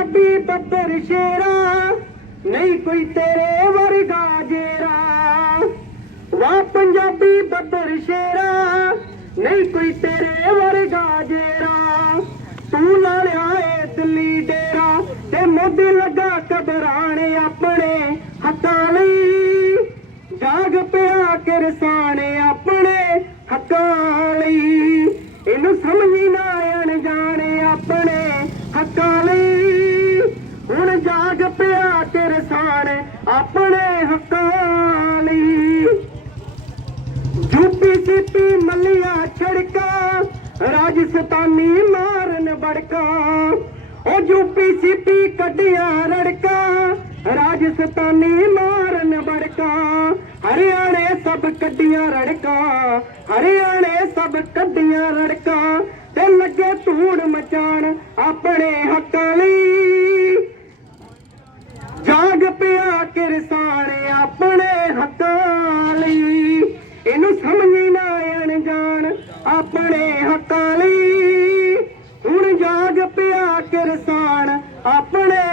ਵਾਹ ਬੱਬਰ ਸ਼ੇਰਾ ਨਹੀਂ ਕੋਈ ਤੇਰੇ ਵਰਗਾ ਜੇਰਾ। ਵਾਹ ਪੰਜਾਬੀ ਬੱਬਰ ਸ਼ੇਰਾ ਨਹੀਂ ਕੋਈ ਤੇਰੇ ਵਰਗਾ ਜੇਰਾ। ਤੂੰ ਲਾਲਿਆ ਏ ਦਿੱਲੀ ਡੇਰਾ, ਤੇ ਮੋਢੇ ਲੱਗਾ ਕਬਰਾਣੇ ਆਪਣੇ ਹੱਥਾਂ ਲਈ। ਜਾਗ ਪਿਆ ਕਿਰਸਾਨ ਆਪਣੇ ਹੱਕਾਂ ਲਈ। ਇਹਨੂੰ ਸਮਝੀ ਨਾ ਅਣਜਾਣੇ ਆਪਣੇ ਹੱਕਾਂ ਲਈ। ਕਿਰਸਾਨ ਆਪਣੇ ਹੱਕਾਂ ਲਈ। ਯੂਪੀ ਸੀਪੀ ਮੱਲੀਆਂ ਛੜਕਾ, ਰਾਜਸਥਾਨੀ ਮਾਰਨ ਬੜਕਾ ਉਹ ਯੂਪੀ ਸੀਪੀ ਕੱਢੀਆਂ ਰੜਕਾ, ਰਾਜਸਥਾਨੀ ਮਾਰਨ ਬੜਕਾ ਹਰਿਆਣੇ ਸਭ ਕੱਢੀਆਂ ਰੜਕਾ, ਹਰਿਆਣੇ ਸਭ ਕੱਢੀਆਂ ਰੜਕਾ। ਤੇ ਲੱਗੇ ਧੂੜ ਮਚਾਣ ਆਪਣੇ ਹੱਕ ਹੱਕਾਂ ਲਈ। ਇਹਨੂੰ ਸਮਝੀ ਨਾ ਆਣ ਜਾਣ ਆਪਣੇ ਹੱਕਾਂ ਲਈ। ਹੁਣ ਜਾਗ ਪਿਆ ਕਿਰਸਾਨ ਆਪਣੇ